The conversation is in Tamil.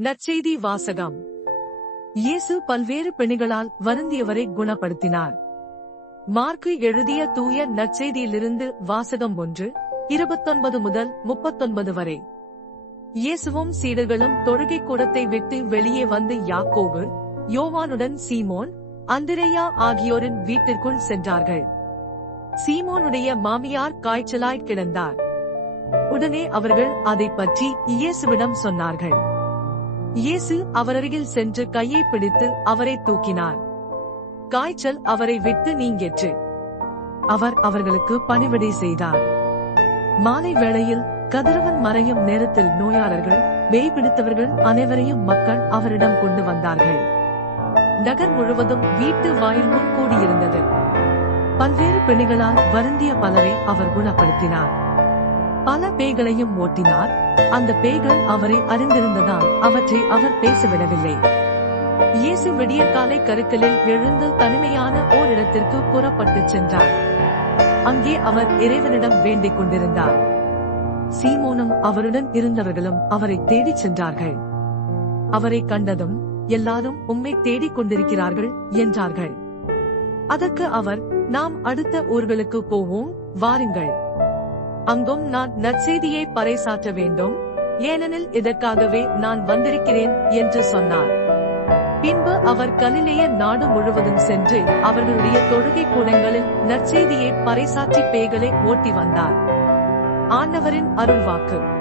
நற்செய்தி வாசகம். இயேசு பல்வேறு பிணிகளால் வருந்தியவரை குணப்படுத்தினார். மார்க்கு எழுதிய தூய நற்செய்தியிலிருந்து வாசகம் 1:29 முதல் 39 வரை. இயேசுவும் சீடர்களும் தொழுகை கூடத்தை விட்டு வெளியே வந்து யாக்கோபு, யோவானுடன் சீமோன், அந்திரேயா ஆகியோரின் வீட்டிற்குள் சென்றார்கள். சீமோனுடைய மாமியார் காய்ச்சலாய் கிடந்தார். உடனே அவர்கள் அதைப் பற்றி இயேசுவிடம் சொன்னார்கள். இயேசு அவரருகில் சென்று கையை பிடித்து அவரை தூக்கினார். காய்ச்சல் அவரை விட்டு நீங்கிற்று. அவர் அவர்களுக்கு பணிவிடை செய்தார். மாலை வேளையில் கதிரவன் மறையும் நேரத்தில் நோயாளர்கள், பேய் பிடித்தவர்கள் அனைவரையும் மக்கள் அவரிடம் கொண்டு வந்தார்கள். நகர் முழுவதும் வீட்டு வாயில் முன் கூடியிருந்தது. பல்வேறு பிணிகளால் வருந்திய பலரை அவர் குணப்படுத்தினார். பல பேய்களையும் ஓட்டினார். அந்த பேய்கள் அவரை அறிந்திருந்ததால் அவற்றை அவர் பேசவிடவில்லை. இயேசு விடியற்காலை கருக்கலில் எழுந்து தனிமையான ஓரிடத்திற்கு புறப்பட்டுச் சென்றார். அங்கே அவர் இறைவனிடம் வேண்டிக் கொண்டிருந்தார். சீமோனும் அவருடன் இருந்தவர்களும் அவரை தேடிச் சென்றார்கள். அவரை கண்டதும், எல்லாரும் உம்மை தேடிக் கொண்டிருக்கிறார்கள் என்றார்கள். அதற்கு அவர், நாம் அடுத்த ஊர்களுக்கு போவோம், வாருங்கள். அங்கும் நான் நற்செய்தியை பறைசாற்ற வேண்டும், ஏனெனில் இதற்காகவே நான் வந்திருக்கிறேன் என்று சொன்னார். பின்பு அவர் கலிலேய நாடு முழுவதும் சென்று அவர்களுடைய தொழுகை கூடங்களில் நற்செய்தியை பறைசாற்றி பேய்களை ஓட்டி வந்தார். ஆண்டவரின் அருள்வாக்கு.